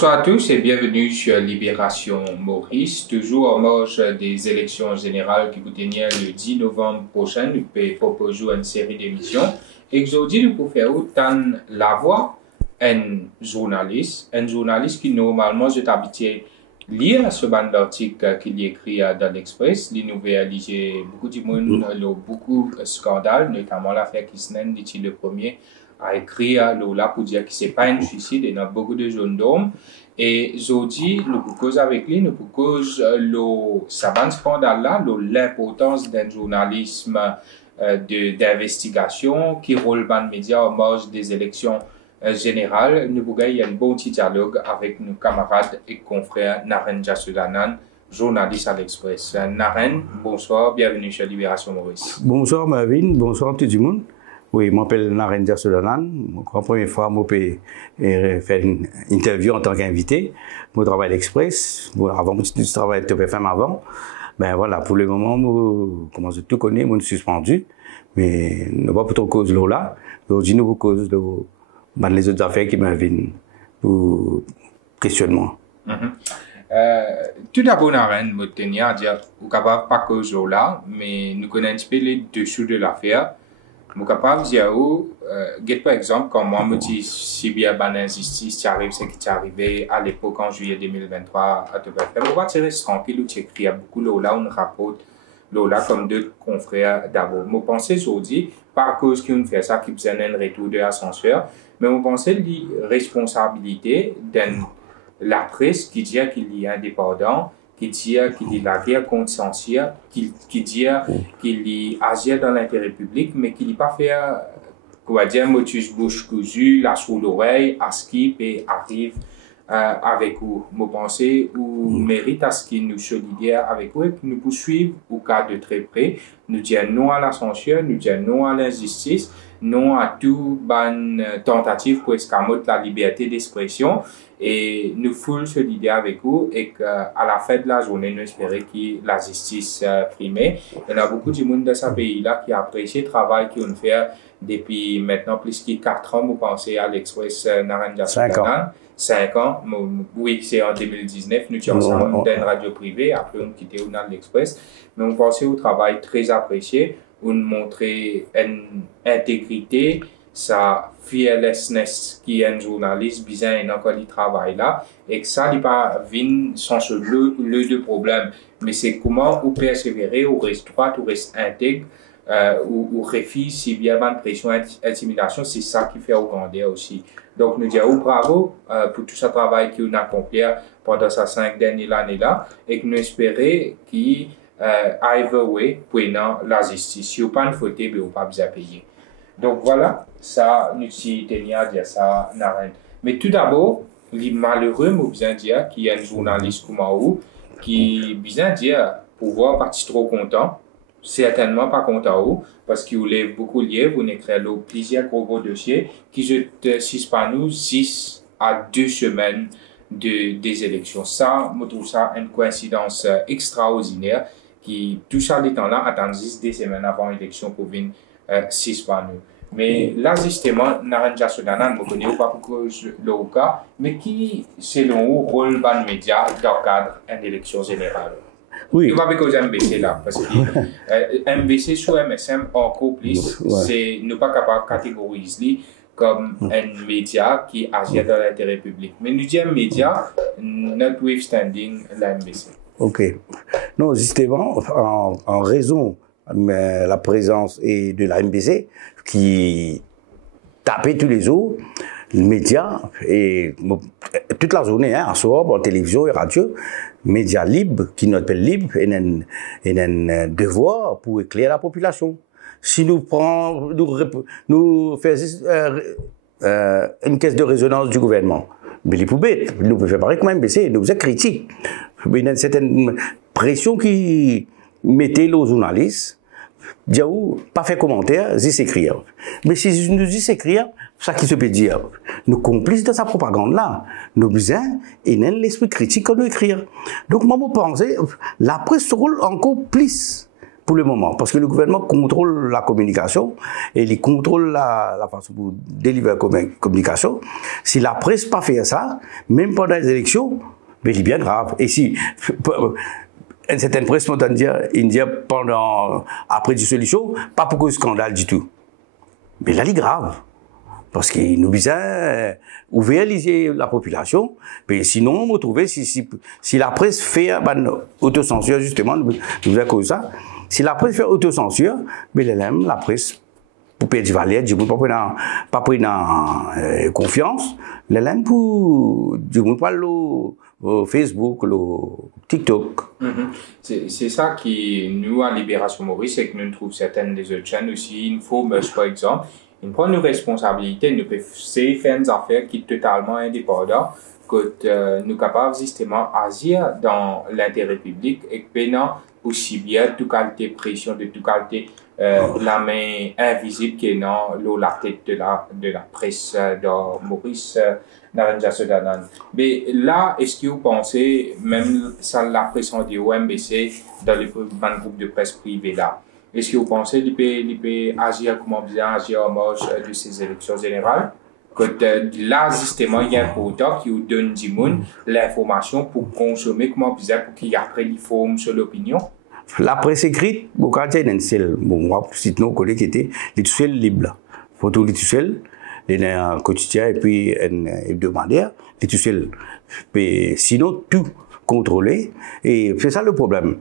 Bonsoir à tous et bienvenue sur Libération Maurice, toujours en marge des élections générales qui vous tenir le 10 novembre prochain. Nous pouvons proposer une série d'émissions. Et aujourd'hui, nous pouvons faire autant la voix un journaliste qui normalement est habitué à lire ce bande d'articles qu'il écrit dans l'Express. Il nous a lire beaucoup de monde, beaucoup de scandales, notamment l'affaire Kisnen, dit le premier à écrire là pour dire que c'est pas un suicide et il y a beaucoup de jeunes d'hommes. Et aujourd'hui, nous pouvons causer avec lui, nous pouvons causer ce scandale là, l'importance d'un journalisme d'investigation qui roule dans les médias en marge des élections générales. Nous pouvons y avoir un bon petit dialogue avec nos camarades et confrères Naren Jasoudanan, journaliste à l'Express. Naren, bonsoir, bienvenue sur Libération Maurice. Bonsoir Marvin, bonsoir tout le monde. Oui, je m'appelle Naren Jasoudanan. La première fois, je faire une interview en tant qu'invité. Je travaille à l'Express. Avant, je travaillais à TPFM avant. Ben voilà, pour le moment, comment je tout connais, je suis suspendu. Mais nous pas pour trop cause là. Aujourd'hui, nous cause de les autres affaires qui m'invitent pour questionnement. Tout d'abord, Naren, je tenais à dire, vous ne capable pas cause là, mais nous connaissons un peu les dessous de l'affaire. Je suis capable de dire, par exemple, quand moi, je dis si bien l'injustice qui arrive, c'est qui est arrivé à l'époque en juillet 2023 à TPFM. On va tirer tranquille, tu écris beaucoup là, on rapporte là comme deux confrères d'abord. Je pense aujourd'hui, par cause qu'on fait ça, qui faisait un retour de l'ascenseur, mais je pense que la responsabilité de la presse qui dit qu'il est indépendant, qui dit qu'il est la guerre conscientielle, qui dit qu'il est agir dans l'intérêt public, mais qu'il n'est pas fait, on va dire, motus bouche cousue, la sous l'oreille, à ce qui arrive avec vous. Je pense ou mérite à ce qui nous solidaire avec vous et que nous poursuivons au cas de très près. Nous disons non à la censure, nous disons non à l'injustice, non à toute bonne tentative pour escamoter la liberté d'expression. Et nous full solidaires avec vous et qu'à la fin de la journée, nous espérons que la justice primée. Il y a beaucoup de monde dans ce pays-là qui apprécie le travail qu'on fait depuis maintenant plus de 4 ans. Vous pensez à l'Express Naren Jasoudanan. 5 ans. Oui, c'est en 2019. Nous sommes ensemble dans une radio privée. Après, on quittait dans l'Express. Mais on pensait au travail très apprécié. On montrait une intégrité, sa fearlessness qui est un journaliste bizarre et encore il travaille là et que ça n'est pas vin sans le deux problèmes mais c'est comment ou persévérer ou rester droit ou rester intègre ou réfléchir si bien de pression intimidation c'est ça qui fait au grandeur aussi donc nous disons bravo pour tout ce travail qu'on a accompli pendant ces 5 dernières années là et que nous espérons qu'il either way pour la justice si vous pas une faute vous pas besoin payer. Donc voilà, ça, nous tenons à dire ça, Naren. Mais tout d'abord, les malheureux m'ont besoin de dire qu'il y a un journaliste comme vous qui besoin de dire pouvoir partir trop content, certainement pas content parce qu'il lève beaucoup de livres, vous écrivez plusieurs gros dossiers qui je suspend nous 6 à 2 semaines des élections. Ça, je trouve ça une coïncidence extraordinaire qui, tout ça, les temps-là, attend 10 des semaines avant l'élection pour venir suspendre. Mais là, justement, Naren Jasoudanan, je ne connais pas beaucoup le cas, mais qui, selon vous, rôle dans les médias dans le cadre d'une élection générale? Oui. Il va avec aux MBC là, parce que MBC sous MSM encore plus, c'est ne pas capable de catégoriser comme un média qui agit dans l'intérêt public. Mais nous disons média, notwithstanding la MBC. Ok. Non, justement, en raison de la présence de la MBC qui tapait tous les jours, les médias, et toute la journée, en soir, en télévision et radio, médias libres, qui nous appellent libres, et un devoir pour éclairer la population. Si nous prenons, nous faisons une caisse de résonance du gouvernement, mais les poubelles, nous pouvons faire pareil comme MBC, nous sommes critiques. Il y a une certaine pression qui mettait les journalistes, Diaou, pas fait commentaire, juste écrire. Mais si nous disons écrire, ça qui se peut dire, nous complices de sa propagande-là, nous besoin, et n'a l'esprit critique qu'on doit écrire. Donc, moi, je pense, la presse roule encore plus pour le moment, parce que le gouvernement contrôle la communication et il contrôle la façon pour délivrer la communication. Si la presse pas fait ça, même pendant les élections, mais il est bien grave. Et si une certaine presse spontanée dit pendant après dissolution, pas pour que scandale du tout. Mais là, il est grave. Parce qu'il nous besoin ouvrir les yeux la population. Mais sinon, on va trouver si la presse fait autocensure, justement, nous avons cause ça. Si la presse fait autocensure, mais la presse, pour perdre valeur, du monde pas prendre confiance, l'aime pour du monde pas le Facebook, le TikTok. C'est ça qui nous à Libération Maurice, c'est que nous trouvons certaines des autres chaînes aussi, Infobuzz par exemple. Ils prennent nos responsabilités, nous peuvent faire des affaires qui sont totalement indépendantes, que nous sommes capables justement d'agir dans l'intérêt public et que maintenant aussi bien toute qualité pression de toute qualité la main invisible qui est dans la tête de la presse de Maurice Naranja Sodanan. Mais là, est-ce que vous pensez même ça la pression du OMBC dans les groupes de presse privés là? Est-ce que vous pensez qu'il peut agir comment bien agir en marge de ces élections générales? Que là, justement, il y a un porteur qui vous donne du monde l'information pour consommer comment bien pour qu'il y ait après les formes sur l'opinion? La presse écrite, bon, quand il y a une seule, bon, moi, c'est nos collègues qui étaient les tout seuls libres. Photo les tout seuls, les quotidien et puis un hebdomadaire, les tout seuls. Mais sinon, tout contrôlé. Et c'est ça le problème.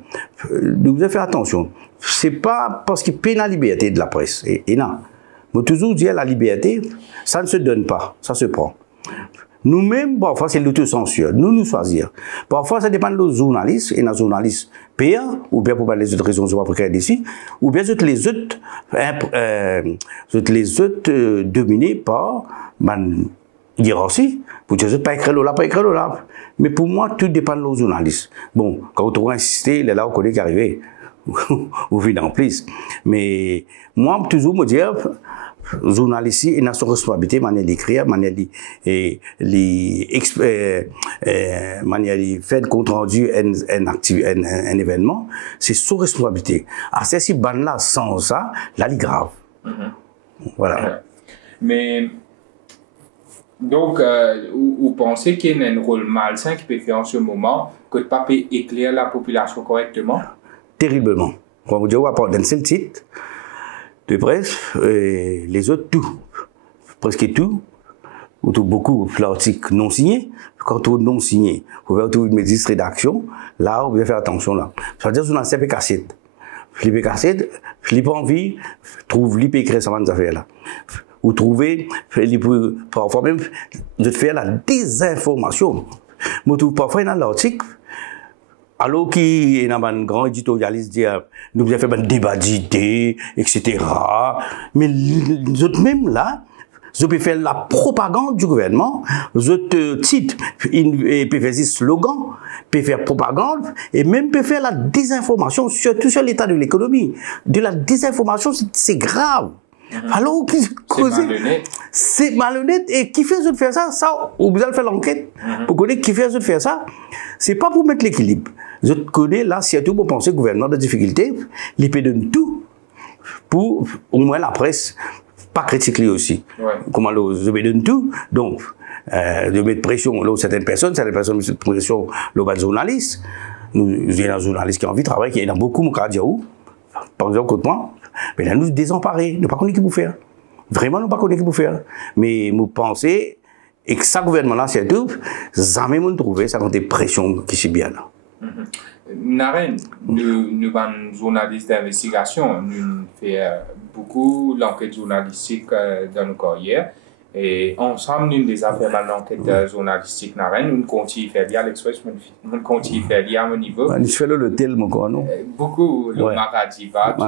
Nous devons faire attention. C'est pas parce qu'il y a la liberté de la presse. Et non. Mais toujours dire la liberté, ça ne se donne pas. Ça se prend. Nous-mêmes, parfois, c'est l'autocensure. Nous choisir. Parfois, ça dépend de nos journalistes. Et nos journalistes payants, ou bien pour les autres raisons, je ne vais pas préciser ici, ou bien les autres dominés par hiérarchie. Pour dire, pas écrire là. Mais pour moi, tout dépend de nos journalistes. Bon, quand on va insister, là, on connaît qu'arriver. Ou vient en plus. Mais moi, toujours me dire, journaliste, il a son responsabilité, manière d'écrire, manière de faire compte rendu un événement, c'est son responsabilité. À ces bandes là, sans ça, là, il est grave. Voilà. Mais donc, vous pensez qu'il y a un rôle malsain qui peut faire en ce moment que de ne pas éclairer la population correctement? Terriblement. Quand vous dites, on va prendre un seul titre de presse, et les autres, tout. Presque tout. Ou tout beaucoup l'article non signé. Quand on non signé, vous pouvez trouver une médecine rédaction. Là, vous devez faire attention là. Ça veut dire que vous avez un cassette. Les cassettes, les pas envie, trouve les écrire ça dans affaires là. Ou trouver, parfois même, de faire la désinformation. Moi, trouve parfois dans l'article, alors qu'il y a un grand éditorialiste dit, nous avons fait un débat d'idées, etc. Mais les autres même là, ils peuvent faire la propagande du gouvernement, les autres titres, ils peuvent faire des slogans, peuvent faire propagande, et même peuvent faire la désinformation, surtout sur l'état de l'économie. De la désinformation, c'est grave. Alors, c'est malhonnête. Et qui fait les autres faire ça, vous allez faire l'enquête pour connaître qui fait les autres faire ça. C'est pas pour mettre l'équilibre. Je connais là, surtout pour penser que le gouvernement de difficulté, il peut donner tout pour au moins la presse, pas critiquer aussi. Ouais. Comment je peut donner tout. Donc, de mettre pression là, certaines personnes mettent pression là, les journalistes. Nous avons des journalistes qui ont envie de travailler, il y en a beaucoup, mon cas dire où. Par exemple, contre moi, mais là, nous désemparés, nous ne pas connaître qui pour faire. Vraiment, nous ne pas connaître qui pour faire. Mais nous pensons, et que ça gouvernement-là, c'est tout, jamais nous trouver, ça compte des pressions qui sont bien là. Naren, nous sommes journalistes d'investigation, nous faisons beaucoup d'enquêtes journalistiques dans nos carrières. Et ensemble, nous des affaires d'enquête journalistique, Naren, nous continuons à faire bien l'Express, nous continuons à faire bien à mon niveau. Nous faisons le tel, mon corps, non? Beaucoup, le Maradiva, nous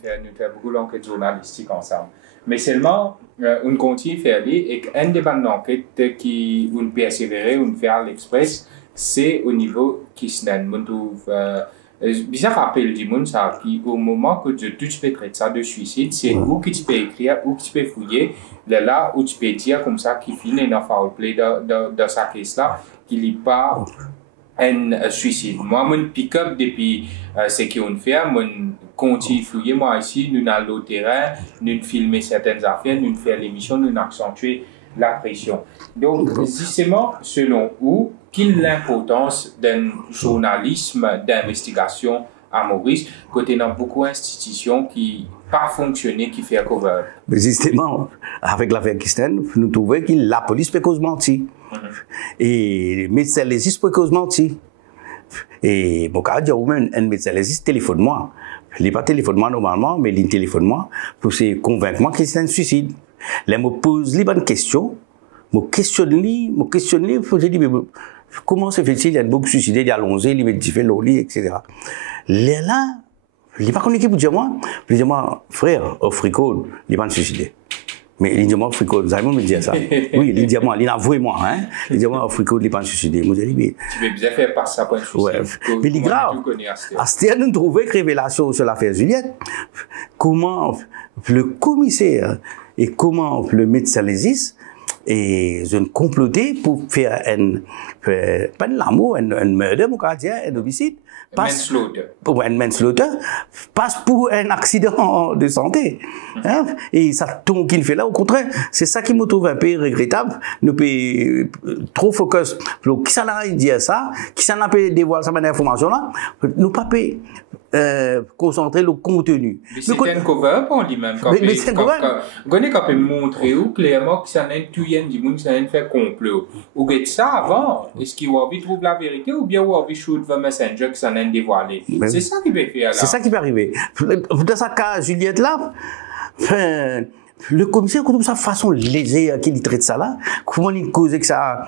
faisons beaucoup d'enquêtes journalistiques ensemble. Mais seulement, on continue à faire et qu'un des bandes d'enquête qui on persévérer, on fait à l'Express, c'est au niveau qui se donne. On trouve bizarre rappel du monde ça qui au moment que tu peux traiter ça de suicide, c'est où que tu peux écrire, où tu peux fouiller, là où tu peux dire comme ça qui finit dans foul play dans sa caisse là, qu'il n'est pas un suicide. Moi, mon pick-up depuis ce qu'on fait, mon continue fouiller, moi ici, nous allons au terrain, nous filmer certaines affaires, nous faire l'émission, nous accentuer la pression. Donc, justement, selon vous, quelle est l'importance d'un journalisme d'investigation à Maurice, côté dans beaucoup d'institutions qui pas fonctionné, qui fait cover? Mais justement, avec l'affaire Kisten, nous trouvons que la police peut cause mentir. Et les médecins légistes peut cause mentir. Et bon, quand on dit un médecin légiste téléphone moi, il n'est pas téléphone moi normalement, mais il téléphone moi pour se convaincre moi que c'est un suicide. Là, me pose les bonnes questions, me questionne, je dis, mais comment se fait-il, il y a beaucoup de suicidés, il y a l'onzé, il y a fait l'oli, etc. Là, il n'est pas connu qui pour dire moi, frère, au fricot, il n'est pas suicidé. Mais il dit moi, fricot, vous allez me dire ça. Oui, il dit moi, il a avoué moi, hein. Il dit moi, au fricot, il n'est pas suicidé. Moi, je dis, mais. Tu veux bien faire passer ça pour un suicide. Ouais. Mais il est grave. Astéa, nous trouvons que révélation sur l'affaire Juliette, comment le commissaire et comment le médecin légiste et je comploté pour faire pas de l'amour, un meurtre, mon gardien, un homicide. Pour un manslaughter, passe pour un accident de santé. Hein? Et ça tombe qu'il fait là, au contraire, c'est ça qui me trouve un peu regrettable. Nous peut trop focus. Qui ça n'a dit ça, qui ça n'a pas dévoilé cette information là, nous pas concentrer le contenu. Mais c'est un cover pour lui-même. Mais c'est un cover. Quand peut montrer clairement que ça n'a tout rien du monde, ça n'a fait complot. Ou que ça avant, est-ce qu'il va envie de trouver la vérité ou bien il va envie de shoot le messenger que ça n'a dévoilé. C'est ça qui peut faire là. C'est ça qui peut arriver. Dans sa cas, Juliette là, le commissaire, comme sa façon lésée qu'il traite ça là, comment il cause que ça,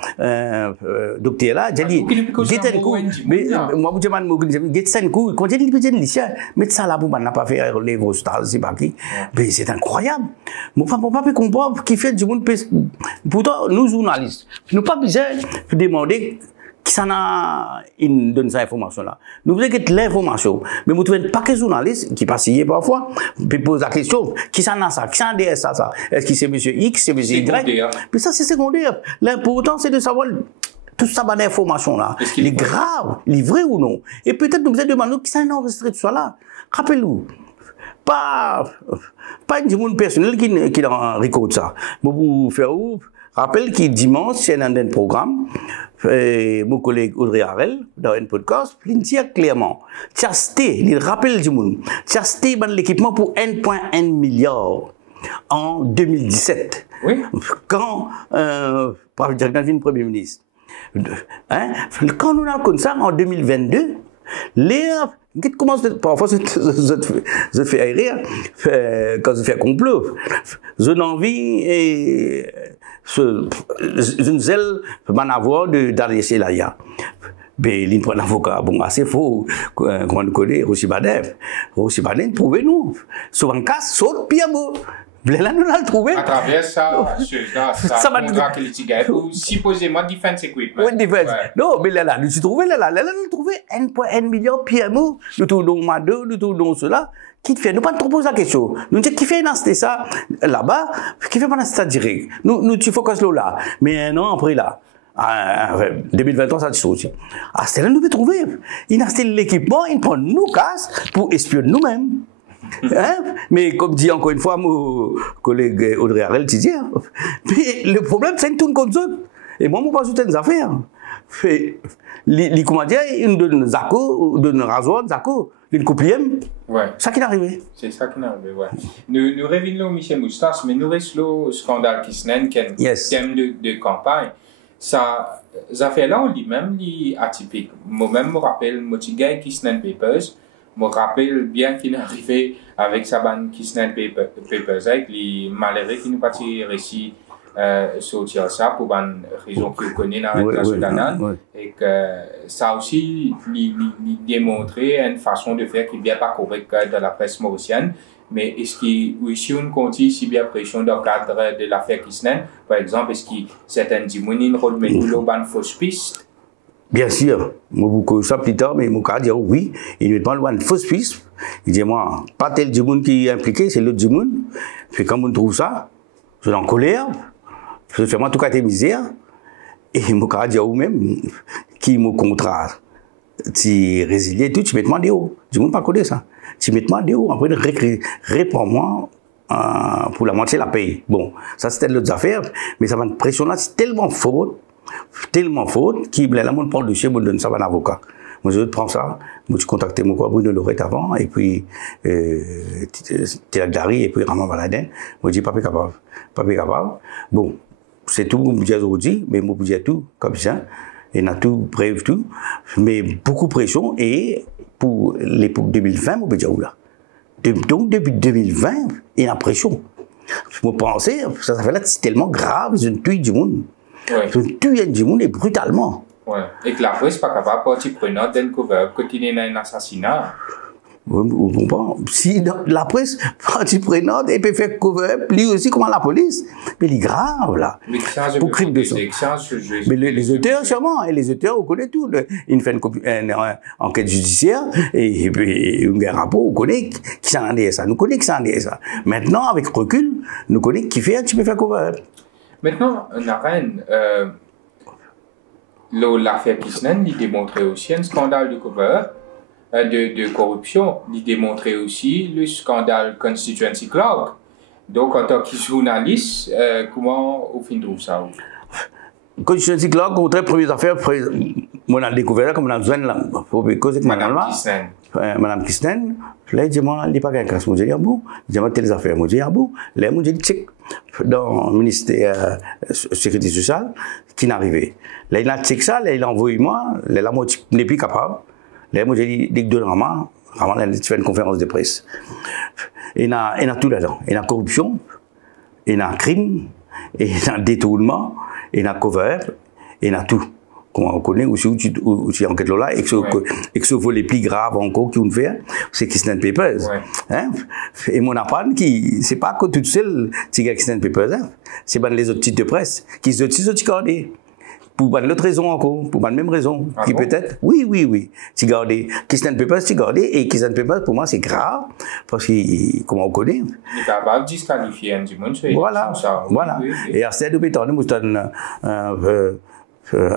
docteur là, j'ai dit, mais moi, vous dites, quand j'ai dit, mais ça là, vous n'a pas fait les vos stars, c'est pas qui. Mais c'est incroyable. Mon papa peut comprendre qui fait du monde, pourtant, nous journalistes, nous pas besoin de demander qui s'en a, il donne cette information-là. Nous voulons que l'information, mais vous trouvez pas que journaliste, qui passe hier parfois, puis pose la question, qui s'en a ça, qui s'en a ça. Est-ce que c'est monsieur X, c'est monsieur Y? Puis ça, c'est secondaire. L'important, c'est de savoir tout ça, bonne information-là. Il est grave, il est vrai ou non. Et peut-être nous vous avez demandé qui s'en a enregistré tout ça là. Rappelez-vous. Pas une monde personnel qui en récolte ça. Mais vous faire où? Rappelle qu'il dimanche, c'est un programme, mon collègue Audrey Harel, dans un podcast, il dit clairement, Tchasté, il rappelle du monde, Tchasté, l'équipement pour 1,1 milliard en 2017. Oui. Quand, par le Premier ministre. Hein? Quand nous avons comme ça, en 2022, qui commence parfois je fais rire quand je fais un complot je n'ai envie et je ne zèle m'en avoir d'adresser là mais il prend l'avocat bon assez faux qu'on nous connaît Rossi Baden trouvez-nous souvent casse saute pire beau. Là, nous l'avons trouvé. À travers ça, contrat que les ou supposément defense equipment. Oui, defense. Non, mais là, nous avons trouvé, nous avons trouvé 1,1 million PMO, nous trouvons Mado, nous trouvons cela. Qui fait? Nous pas trop poser la question. Nous disons qui fait dans ça, là-bas, qui fait pas dans ça direct. Nous, tu focus là. Mais un an après là. 2023, ça dit aussi. Ah, c'est là, nous devons trouver. Il a acheté l'équipement, il prend nous casse pour espionner nous-mêmes. Hein? Mais comme dit encore une fois mon collègue Audrey Harel, tu dis, mais le problème c'est une tourne comme ça. Et moi, je ne pas ajouter des affaires. Les commandants, ils nous donnent Zako, ils donnent rasoir, Zako, ils coupent ouais. Ça qui est arrivé. C'est ça qui est arrivé, ouais. Nous revenons au Michel Moustache, mais nous restons au scandale qui se nomme, qui est un thème de campagne. Ça fait là, on dit même, atypique. Moi-même, je me rappelle, Motigay qui se nomme Papers. Je me rappelle bien qu'il est arrivé avec sa bande qui se nomme Papers, avec les malheureux qui nous partent récit sortir ça pour une raison que vous connaissez dans la Soudanane. Et que ça aussi démontré une façon de faire qui n'est bien pas correcte dans la presse mauricienne. Mais est-ce que si on continue si bien pression dans le cadre de l'affaire Kisnen, par exemple, est-ce que certains dimonin rôle mais nous l'ont fausse piste? Bien sûr, moi beaucoup ça plus tard, mais mon cas dit oui, il ne parle pas de fausse piste. Il dit moi, pas tel dimoun qui est impliqué, c'est l'autre dimoun. Puis quand on trouve ça, je suis en colère, je fais moi tout cas tes misères. Et mon cas dit ou même, qui mon contrat, tu résilié tout, tu mets moi dehors. Du monde pas connaît ça. Tu mets moi dehors, après, réponds-moi, pour la moitié la paye. Bon, ça c'était l'autre affaire, mais ça va une pression là, c'est tellement faute, qu'il la monde prend le dossier, me donne ça à un avocat. Moi, je prends ça, moi, je contacte mon quoi, Bruno Lorette avant, et puis, Télagdari, et puis Raman Valadin. Moi, je dis, pas capable. Bon, c'est tout, mon budget aujourd'hui, mais mon budget tout, comme ça. Et on a tout, bref, tout. Mais beaucoup de pression, et pour l'époque 2020, mon budget là. Donc, depuis 2020, il y a pression. Je me pensais, ça fait là, c'est tellement grave, je tue du monde. Je tue du monde et brutalement. Ouais. Et que la presse n'est pas capable de partir prenante d'un cover, continuer dans un assassinat. Vous comprenez? Si la presse partie prenante et peut faire cover, lui aussi, comment la police. Mais il est grave, là. Mais ça, je pour crime de sang. Mais les auteurs, sûrement, et les auteurs, on connaît tout. Ils font une enquête judiciaire, et puis, un rapport, on connaît qui s'en est ça. Nous connaissons qui s'en est ça. Maintenant, avec recul, nous connaissons qui fait un petit peu faire cover. Maintenant, Naren, l'affaire Kisnen, il démontrait aussi un scandale de cover. De corruption, il démontrait aussi le scandale Constituency Clock. Donc, en tant que journaliste, comment au fin trouve ça? Constituency Clock, contre première affaire, on a découvert comme on a besoin là, pour causer Madame Kisnen. Madame Kisnen, là, il dit, moi, il n'est pas quelqu'un, je dis, ah bon, il dit, moi, telles affaires, moi, je dis, ah bon, là, moi, je dis, check, dans le ministère Sécurité sociale, qui n'est arrivé. Là, il a check ça, là, il a envoyé moi, là, moi, je n'ai plus capable. Là, moi, j'ai dit, dès que de Raman, il fait une conférence de presse. Il y a tout là-dedans. Il y a corruption, il y a crime, il y a détournement, il y a cover, il y a tout. Comment on connaît aussi, où tu enquêtes là, et que ce volet plus grave encore qu'on fait, c'est Kisnen Papers. Ouais. Hein? Et mon apprendre qui, c'est pas que tout seul, c'est Kisnen Papers, hein? C'est pas les autres titres de presse, qui sont aussi gardés. Pour pas l'autre raison encore, pour pas la même raison, qui bon? peut-être, oui, tu gardes, Kisnen Papers, tu gardes, et Kisnen Papers, pour moi, c'est grave, parce que, comment on connaît. Il est capable de disqualifier un du monde. Voilà. Oui. Et à cette époque, nous avons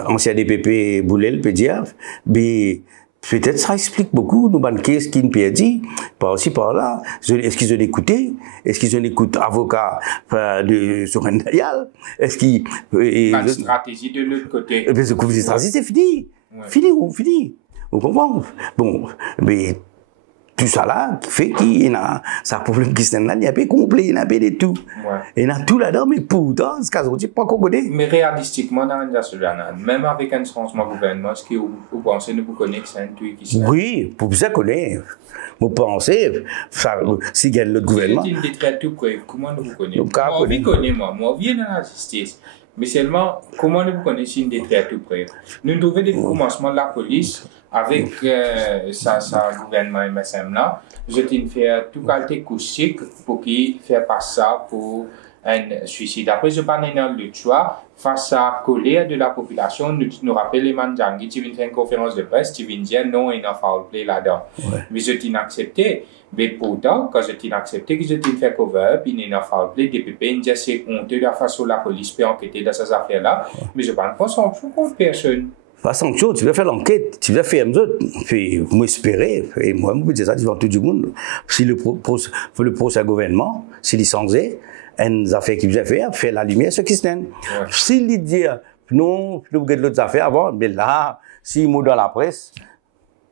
ancien DPP Boulel, peut dire, mais peut-être ça explique beaucoup, nous avons qu'est-ce qui nous dit, par-ci, par-là, est-ce qu'ils ont écouté, est-ce qu'ils ont écouté avocat de Soren Dayal, est-ce qu'ils... Pas de stratégie de l'autre côté. Mais ce coup de stratégie, c'est fini. Ouais. Fini. Vous comprenez? Bon, mais tout ça là fait qu'il y a un problème qui s'en a, il y a pas complet, il y a pas de tout. Il y a tout là-dedans, mais pourtant, ce cas-là, je pas qu'on connaît. Mais réalistiquement, dans la Sudan, même avec un changement de gouvernement, est-ce que vous pensez que vous connaissez un truc qui s'en... Oui, pour ça connaître. Vous pensez, si il y a le gouvernement. C'est une détraite tout près. Comment vous connaissez? Moi, je connais, moi, je viens dans la justice. Mais seulement, comment vous connaissez une détraite tout près? Nous trouvons des commencements de la police avec sa gouvernement MSM là. Je t'ai fait tout qualité acoustique pour qu'il fasse pas ça pour un suicide. Après, je parle dans le choix face à la colère de la population. Nous rappelons les Mandjangi, tu viens faire une conférence de presse, tu viens dire non, il y a un foul play là-dedans. Mais je t'ai accepté. Mais pourtant, quand je t'ai accepté que je t'ai fait cover, puis il y a un foul play, DPP, il dit c'est honteux de la façon dont la police peut enquêter dans ces affaires-là. Mais je ne parle pas sanction contre personne. Pas sanction, tu vas faire l'enquête, tu vas faire puis vous m'espérez, et moi, je dis ça devant tout le monde. Si le procès gouvernement, s'il est censé, une affaire qu'il va faire la lumière sur Kisnen. S'il dit non, je regarde l'autre affaire avant, mais là, s'il mot dans la presse,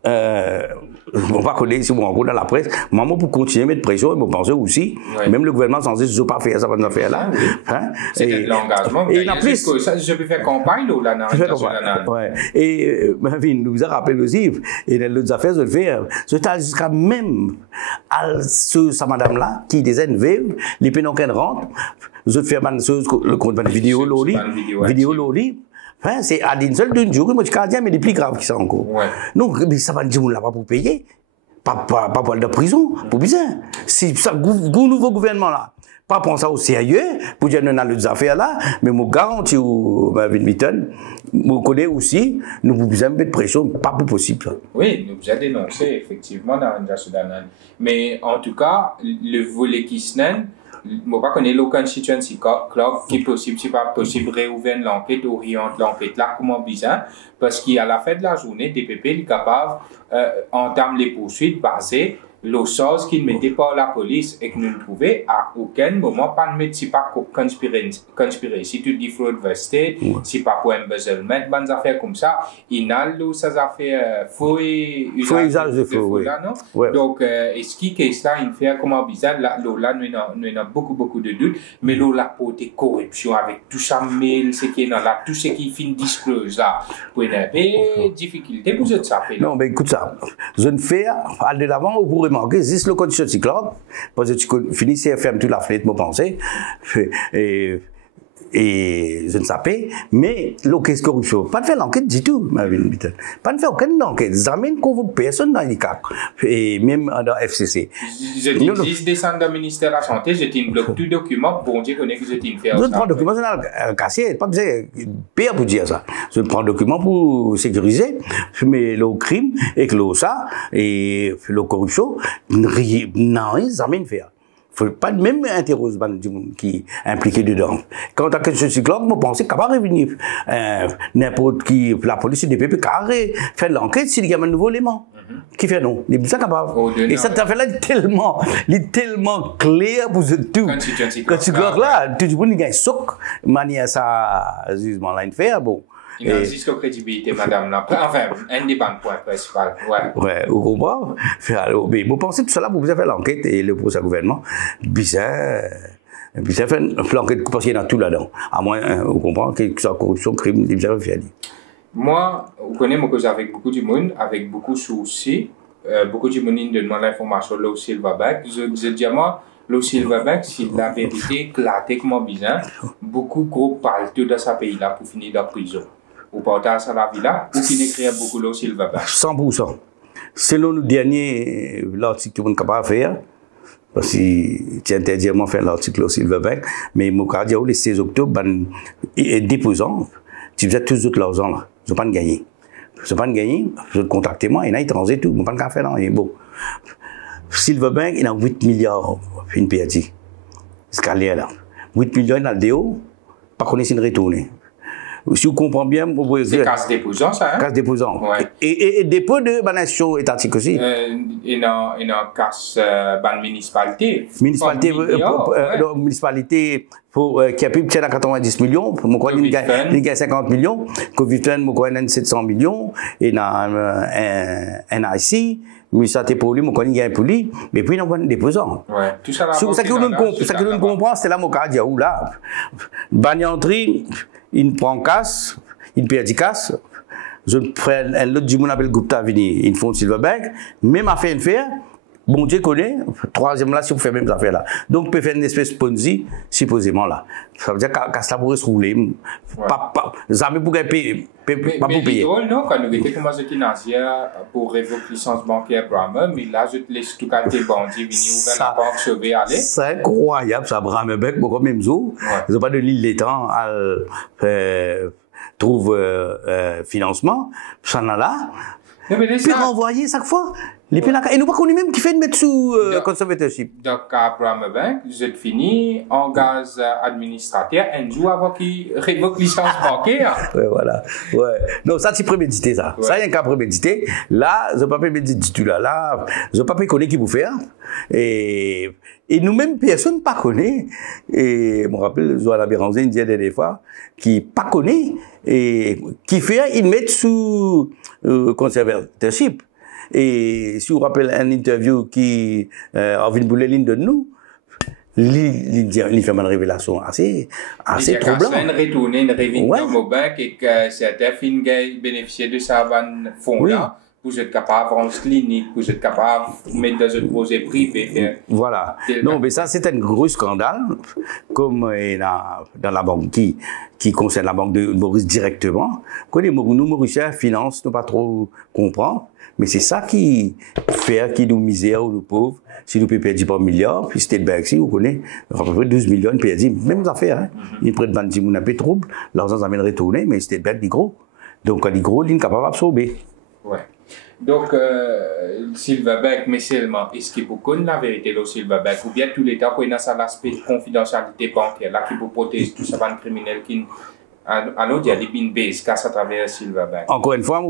on va connaître si on rencontre dans la presse, maman pour continuer à mettre pression, ils vont penser aussi, même le gouvernement censé ne pas faire ça, affaire là. C'est de l'engagement. Et en plus, je peux faire campagne là, dans et nous a rappelé aussi, et dans l'autre affaire, je le fais, je t'ai jusqu'à même à sa madame là, qui disait une veuve, les pénons qu'elle rentre, je fais le compte de vidéo loli. Hein, c'est à d'une seule d'une jour, moi je dis, mais les plus graves qui sont encore. Donc, mais ça va dire, on l'a pas pour payer. Pas pour aller de prison, pour bien. Si ça, nouveau gouvernement là, pas prendre ça au sérieux, pour dire, nous avons les affaires là, mais moi garantis, Vinton, moi connais aussi, nous vous besoin de pression, pas pour possible. Oui, nous vous avons dénoncé, effectivement, dans la Sudan. Mais en tout cas, le volet Kisnen, moi pas connaître le constituency clock qui est possible, si pas possible, réouvrir l'enquête, orienter l'enquête là, comment bizarre, parce qu'à la fin de la journée, DPP est capable, entame les poursuites basées les choses qui ne mettaient pas la police et que nous ne pouvions à aucun moment pas mettre si pas conspirer. Si tu dis fraud vested, si pas pour embezzlement, bonnes affaires comme ça, il a ces affaires faux et usage de faux, là, non? Ouais. Donc, est-ce qu'il y a ça, une fait comment bizarre, là, nous avons beaucoup de doutes, mais là, la portée corruption avec tout ça, mail, ce qui est dans là, tout ce qui finit disclose là, pour une difficulté pour ça. Non, mais écoute ça, je ne fais, à de l'avant, au bout remarquer, juste le condition de cyclone, parce que tu finis, ferme toute la fenêtre, mon pensée, et je ne sais pas, mais l'enquête corruption, pas de faire l'enquête du tout, pas de faire aucune enquête, jamais ne convoque personne dans l'ICAC, et même dans FCC. Je dis 10 décembre dans le ministère de la Santé, je t'ai bloqué tout document, bon Dieu connaît que je t'ai fait. Je prends le document, c'est un cassier, pas besoin de pire pour dire ça. Je prends le document pour sécuriser, mais le crime, et que le ça, et le corruption, non, jamais ne faire. Faut pas même interroger qui est impliqué dedans. Quand à quelque chose de cyclone, moi pense capable de revenir n'importe qui, la police des PP carré faire l'enquête s'il y a un nouveau élément. Qui fait non, il est bien capable. Et ça t'a fait là tellement clair pour tout. Quand tu là, tout le monde gagne soc, manière ça jugement là une faire bon. Il a jusqu'à crédibilité, madame. Enfin, un des bons points principaux. Ouais, vous comprenez? Mais vous pensez tout cela pour vous faire l'enquête et le procès gouvernement. Bizarre fait l'enquête parce qu'il y en a tout là-dedans. À moins, vous comprenez, que ce soit corruption, crime, il bizarre fait. Moi, vous connaissez moi que avec beaucoup de monde, avec beaucoup de soucis, beaucoup de monde demande l'information là au Silverback. Je dis à moi, le Silverback, c'est la vérité éclatée comme bizarre. Beaucoup gros parlent de ce pays-là pour finir dans la prison. Ou partage à la villa, ou qui n'écrit beaucoup le Silverback. 100%. Selon le dernier l'article que vous êtes capable de faire, parce que tu interdis de faire l'article au Silverback, mais mon cardio le 16 octobre, déposant, tu faisais tous autres l'argent là. Je n'ai pas gagné. Je n'ai pas gagné, je contacter moi, il a transit tout, je n'ai pas faire rien. Bon. Silverbank, il a 8 milliards, une PRT. Ce carrière là. 8 millions dans le déo, pas qu'on ait une retournée. Si vous comprenez bien, vous pouvez dire. C'est casse déposant, ça, hein? Casse déposant. Ouais. Et dépôt de banation étatique aussi. Il y a casse ban municipalité. Municipalité, qui a pu tirer à 90 millions. Mon coin, il gagne 50 millions. Covid Fund, mon coin, 700 millions. Et dans NIC. Mais ça t'est pour lui, mon collègue gagne pour lui, mais puis il n'a des déposants. Ouais, tout ça là. Ça que nous comprenons, c'est là mon cas, où là. Bagnantry, il prend casse, il perd du casse. Je prends un autre du monde appelle Gupta venir, ils font Silverbank, même affaire une faire. Bon Dieu connaît, troisième là, si vous faites même affaire là. Donc, vous pouvez faire une espèce de Ponzi, supposément là. Ça veut dire que ça pourrait se rouler. Jamais pour payer. Pas pour payer. Mais non, quand nous étions commencé financier pour révoquer licence bancaire Brahma, mais là, je te laisse tout cas tes bandits venir ouvrir la banque, sauver, aller. C'est incroyable, ça, Brahma Beck, beaucoup même jour. Ils n'ont pas donné le temps à trouver financement. Ça n'a là. Puis renvoyer chaque fois. Et nous pas connu même qui fait de mettre sous conservatorship. Donc, à Brahma Bank, vous êtes fini, en gaz administrateur, un jour avant qu'il révoque licence bancaire. Ouais, voilà. Ouais. Non, ça, c'est prémédité, ça. Ouais. Ça, il y a un cas prémédité. Là, je ne peux pas préméditer du tout, là. Là, je ne peux pas connaître qui vous faire. Et nous-mêmes, personne ne pas connaît. Et, je me rappelle, Zoala Béranzé, une dizaine des fois, qui pas connaît, et qui fait, ils mettent sous, conservatorship. Et si vous vous rappelez une interview qui a vu une de nous, il fait une révélation assez troublante. Il y a une révision au banque et que certains films bénéficiaient de ça fonds-là. Vous êtes capable de faire clinique, vous êtes capable de mettre dans un projet privé. Voilà. Non, mais ça, c'est un gros scandale, comme dans la banque qui concerne la banque de Maurice directement. Nous, Mauriciens, finance, nous pas trop comprendre. Mais c'est ça qui fait, qui nous misère ou nous pauvres. Si nous pouvons perdre par milliard, puis State Bank, si vous connaissez, à peu près 12 millions perdus, même affaires, hein. Il prête 20 000 un peu trouble, l'argent ça vient de retourner, mais State Bank, il gros. Donc, quand il gros, il est capable d'absorber. Ouais. Donc, Silverbank, mais seulement, est-ce qu'il faut connaître la vérité de Silverbank ou bien tout l'État pour l'aspect de confidentialité bancaire, là, qui vous protège tout ça, un criminel qui. Alors, il y a des base casse à travers Silverbank. Encore une fois,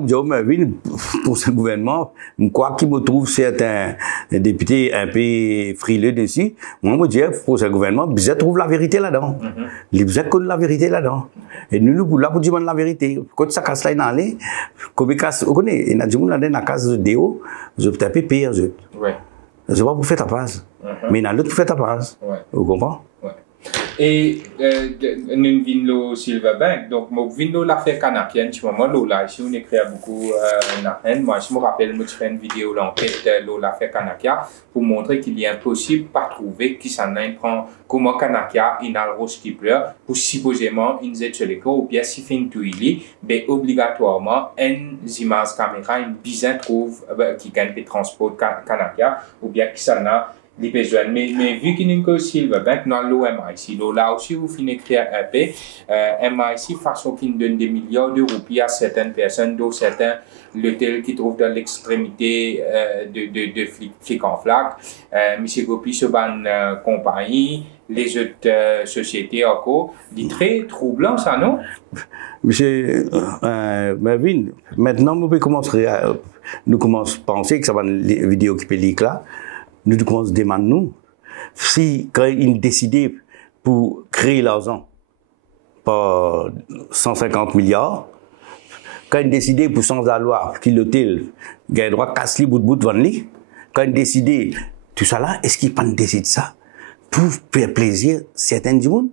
pour ce gouvernement, quoi qu'il me trouve certains députés un peu frileux dessus, moi, je dis, pour ce gouvernement, ils trouvent la vérité là-dedans. Ils connaissent la vérité là-dedans. Et nous, là, pour dire la vérité, quand ça casse là, il allait, comme il casse, on connaît, il y a des gens dans la case de déo, je peux taper pire, je. Ouais. C'est pas pour faire ta passe. Mais il y a l'autre pour faire ta passe. Vous comprenez? Et nous venons au Silverbank, donc nous venons l'affaire canadienne, tu vois, là, ici on écrit beaucoup, moi je me rappelle, je fais une vidéo l'enquête de l'affaire canadienne pour montrer qu'il est impossible de pas trouver qui s'en prend, comment Canada, il a le rose qui pleure, pour supposément, il est sur l'écran, ou bien si fin tout il est, ben obligatoirement, une image caméra, une bizarre trouve, qui gagne des transports canadiens, ou bien qui s'en a, les besoins. Mais vu qu'il y a un Silverbank dans l'OMIC, là aussi, vous finissez créer un peu, MIC, façon qu'il donne des milliards de roupies à certaines personnes, dont certains l'hôtel qui trouve dans l'extrémité de flic en flac. M. Gopi, ce ban compagnie, les autres sociétés encore, c'est très troublant, ça, non? Monsieur Mervyn, maintenant, nous commençons à penser que ça va une vidéo qui peut leak là. Nous commençons à demander, nous, si, quand ils décident pour créer l'argent, par 150 milliards, quand ils décident pour sans la loi, qu'il l'hôtel, il a le droit de casser les bouts de bout devant lui, quand ils décident tout ça là, est-ce qu'ils ne décident ça pour faire plaisir à certains du monde?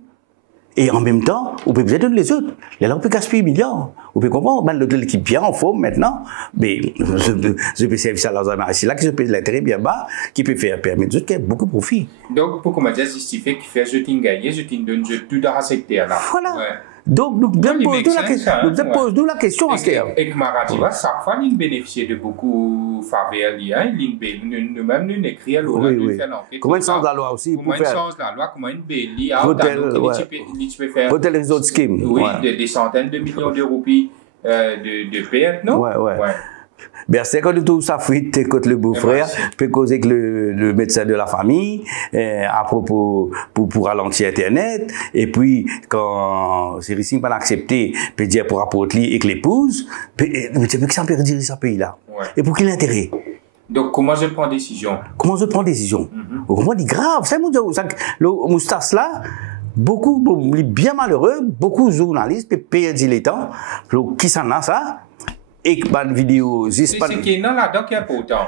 Et en même temps, on peut besoin de les autres. Là, on peut gaspiller milliards. On peut comprendre, ben, l'hôtel qui est bien en forme maintenant, mais je peux servir ça dans un marché là, qui se paye l'intérêt bien bas, qui peut faire permettre d'autres qui ont beaucoup de profit. Donc, pour comment dire, justifier qu'il fait, je t'ai gagné, je t'ai donné tout dans ce secteur là. Voilà. Ouais. Donc, nous posons la question à ce terme. Et que Marativa, chaque fois, il bénéficie de beaucoup de faveurs, nous-mêmes, nous écrivons l'enquête. Comment il change la loi aussi? Comment il change la loi, comment il bélit, Hotel Resort Scheme. Oui, des centaines de millions de roupies de pertes, non? Ouais. Ben, c'est quand tout ça fuite contre le beau-frère, peut causer que le médecin de la famille, à propos, pour ralentir Internet, et puis, quand c'est réussi pas accepté, peut dire pour apporter et que l'épouse, mais tu peux que ça peut dire ça pays-là. Et pour quel intérêt? Donc, comment je prends décision? Comment dit grave, c'est mon Dieu, le moustache là, beaucoup, bien malheureux, beaucoup de journalistes, perdent les temps, qui s'en a ça? Et que une vidéo c'est qui est là-dedans qui est important.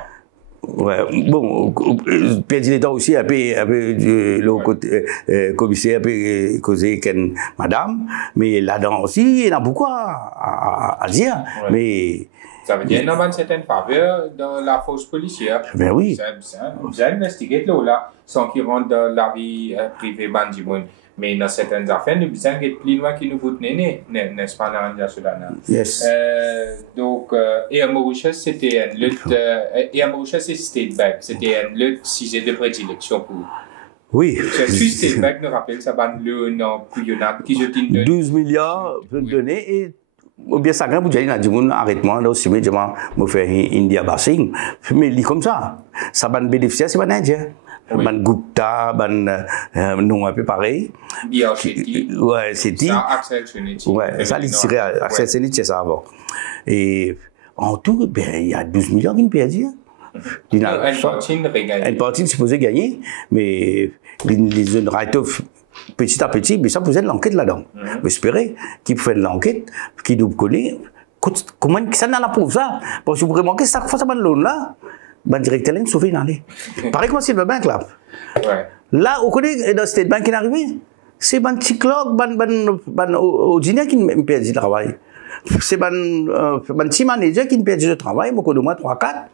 Ouais, bon, perdre les temps aussi un peu le côté commissaire un peu causé qu'une madame, mais là-dedans aussi il y a beaucoup à dire. Mais ça veut dire qu'il y a une certaine faveur dans la force policière. Ben oui. Vous avez investigué là, sans qu'ils rentrent dans la vie privée bandimoun. Mais dans certaines affaires, nous besoin d'être plus loin que nous vous tenez, n'est-ce pas, dans la Soudan? Yes. Donc, et à Mauritius, c'était une lutte, et à Mauritius, c'est State Bank, c'était une lutte sujet de prédilection pour. Oui. State Bank nous rappelle, ça va le nom couillonnade qui je t'ai 12 milliards donnés et. Ou bien ça, quand vous dites, arrête-moi, là aussi, je vais faire India Bassing. Mais il est comme ça. Ça va bénéficier, c'est pas l'Indien. Ban Gupta, non un peu pareil. Ouais, c'est dit. Ça, Axel Trinity. Ouais, ça, Axel Trinity, c'est ça avant. Et en tout, ben, il y a 12 millions qui ne perdent. Une partie supposée gagner, mais les zones write-off, petit à petit, mais ça posait de l'enquête là-dedans. J'espérais qu'ils fassent de l'enquête, qu'ils nous connaissent. Comment ça n'a la prouve ça? Parce que vous remarquez, ça fait ça, là. Ben directeur là, sauvé dans les. Pareil comme Silverbank là. Ouais. Là, on connaît dans State Bank qui est arrivé. C'est ban ticlog, ban ordinaire qui me perd du travail. C'est ban petit manager qui me perd du travail, beaucoup de moins 3-4.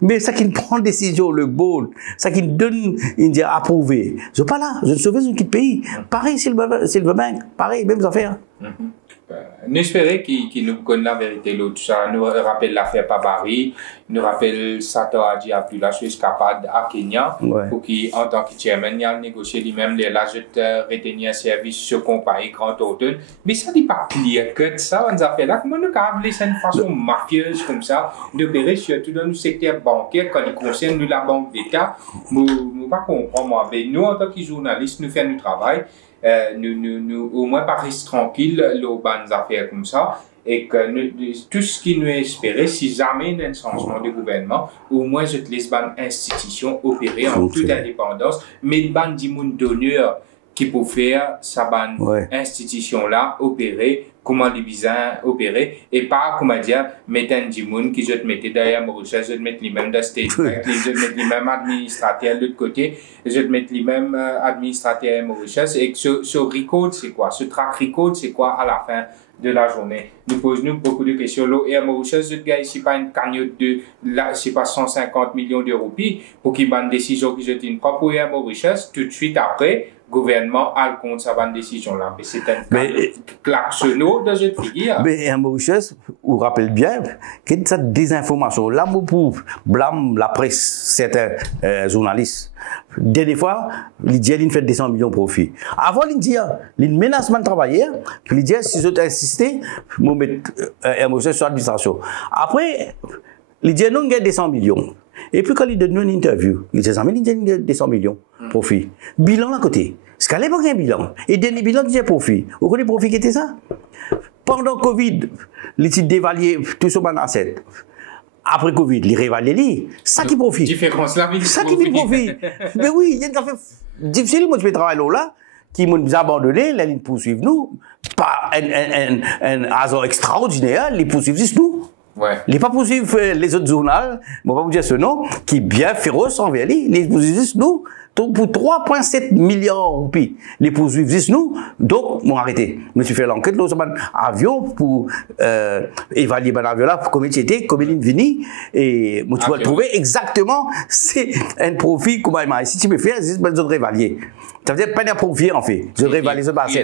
Mais ça qui prend décision, le board, ça qui donne, il dit approuvé. Je suis pas là, je ne sauve pas un petit pays. Pareil Silverbank, pareil, même affaire. Nous espérons qu'il nous connaît la vérité. L'autre, ça nous rappelle l'affaire Pabari, nous rappelle Sato Hadji Abdullah, je suis capable à Kenya, pour qui, en tant que chairman, il a négocié lui-même les l'agent retenir service sur compagnie Grand Automne. Mais ça n'est pas pire que ça, on a fait là. Comment nous avons laissé une façon mafieuse comme ça d'opérer surtout dans le secteur bancaire quand il concerne nous, la banque d'État. Nous ne pas comprendre, mais nous, en tant que journalistes, nous faisons notre travail. Nous au moins pas rester tranquille aux bonnes affaires comme ça et que tout ce qui nous est espéré si jamais il y a un changement de gouvernement au moins je te laisse bonne institution opérer en toute indépendance mais une bonne d'honneur qui peut faire sa bonne institution là opérer comment les bisins opérer et pas comment dire mettre un dimoun qui je te mettais derrière Mauritius je te mettre les mêmes de state je te mettre les mêmes administrateurs de l'autre côté je te mettre les mêmes administrateurs Mauritius et ce record c'est quoi ce track record c'est quoi à la fin de la journée nous posons beaucoup de questions et Mauritius je te gagne c'est pas une cagnotte de là c'est pas 150 millions d'euros pour qu'il y ait une décision qui jette une propre à Mauritius tout de suite après gouvernement a le compte sa bonne décision là mais c'est un klaxonneau de cette figure mais en Mauritius vous rappelle bien que cette désinformation là pour blâme la presse certains journalistes des fois il dit il fait 200 millions de profit avant il dit il menace de travailler puis il dit si je t'insister moi mettre en Mauritius sur l'administration après il dit non gagne 200 millions et puis quand il donne une interview il dit ça mais il dit 200 millions profit. Bilan à côté. Ce qu'elle n'est pas un bilan. Et dernier bilan, c'est profit. Vous connaissez le profit qui était ça? Pendant Covid, les titres dévalués, tout ce qu'on a fait. Après Covid, les révalués, ça qui profite. Différence là, ça qui profite. Mais oui, il y a une affaire difficile, moi, je fais travailler là, qui m'ont abandonné, là, ils poursuivent nous. Pas un hasard extraordinaire, ils poursuivent juste nous. Ouais. Les pas poursuivre les autres journaux, je ne vais pas vous dire ce nom, qui est bien féroce envers lui, les poursuivent juste nous. Pour 3,7 milliards de roupies, les poursuivent juste nous, donc, m'ont arrêté. Je me suis fait l'enquête, là, un avion pour évaluer l'avion là, pour combien c'était, combien il venait, et tu vas trouver exactement, c'est un profit, comment il m'a dit, si tu me fais, c'est juste de réévaluer. Ça veut dire pas un profit, en fait. Je réévalue ce bassin.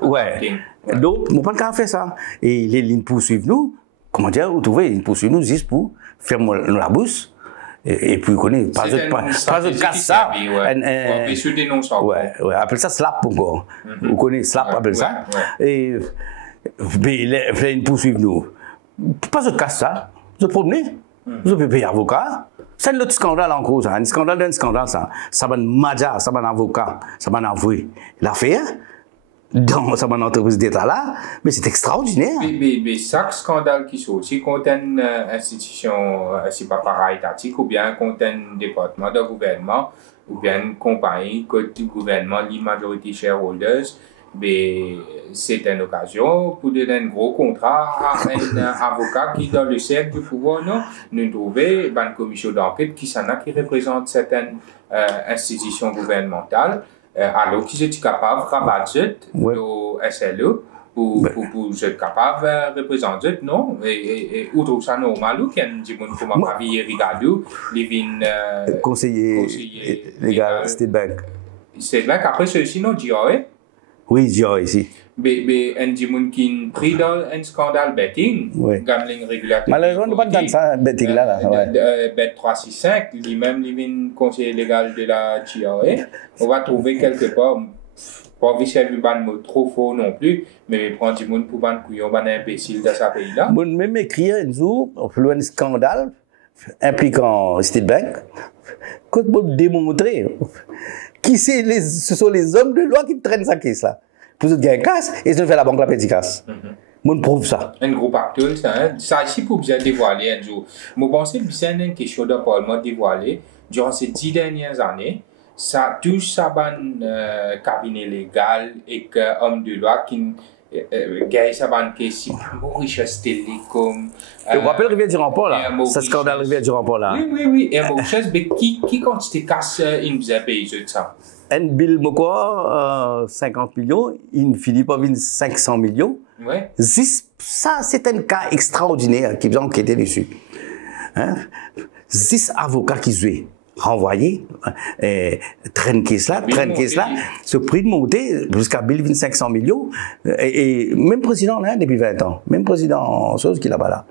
Ouais. Donc, mon pas qu'à faire ça. Et les lignes poursuivent nous, comment dire, vous trouvez, ils poursuivent nous juste pour faire la bouche. Et puis, vous connaissez, pas de casse ça. Ouais, appelle ça slap encore. Vous connaissez slap, appelle ça. Et, mais, ils poursuivent nous. Pas de casse ça. Vous promenez. Vous pouvez payer avocat. C'est un autre scandale en cause, un scandale d'un scandale, ça. Ça va un madja, ça va un avocat, ça va un avoué. L'affaire, dans sa entreprise d'État là, mais c'est extraordinaire. Mais chaque scandale qui sort, si contre une institution, c'est pas pareil, étatique, ou bien contre un département de gouvernement, ou bien une compagnie, côté gouvernement, les majority shareholders, mais c'est une occasion pour donner un gros contrat à un avocat qui, dans le cercle du pouvoir, nous trouver une commission d'enquête qui représente certaines institutions gouvernementales. Alors qu'ils étaient capables de rabattre au SLE pour être capables de représenter, non? Et outre ça, normal, qu'il y a des gens qui ont travaillé, regardé, les conseiller légal, State Bank. State Bank, après ceci, non, GRA? Oui, GRA ici. Mais un gens qui ont pris dans un scandale betting, gambling régulateur. Malheureusement, on n'est pas dans ça, betting là. Bet 365, lui-même, il est conseiller légal de la GRA. On va trouver quelque part, pas vicieux du ban trop fort non plus, mais prendre du monde pour un couillon, un imbécile dans ce pays-là. Moi, même écrire un jour, un scandale impliquant State Bank, quand on démontrer qui ce sont les hommes de loi qui traînent ça caisse là. Pour eux gagner casse et ils ont fait la banque la petite casse. Moi, je prouve ça. Un gros acteur, ça ici pour bien dévoiler un jour. Moi, je pense que c'est une question de Parlement dévoiler. Durant ces 10 dernières années, ça touche ça cabinet légal et homme de loi qui gagne ça caisse Mauritius Telecom. Tu te rappelles Rivière du Rempart là? Ce scandale Rivière du Rempart là. Oui. Et Mauritius, mais qui quand tu te casses, il nous a payé ça? Un bill, quoi, 50 millions, il finit par venir 500 millions. Ouais. Ça, c'est un cas extraordinaire qui vient enquêter dessus. 10 avocats qui jouent renvoyé, traîne caisse là, ce prix de montée jusqu'à 1500 millions, et même président là, depuis 20 ans, même président, chose qu'il a pas là.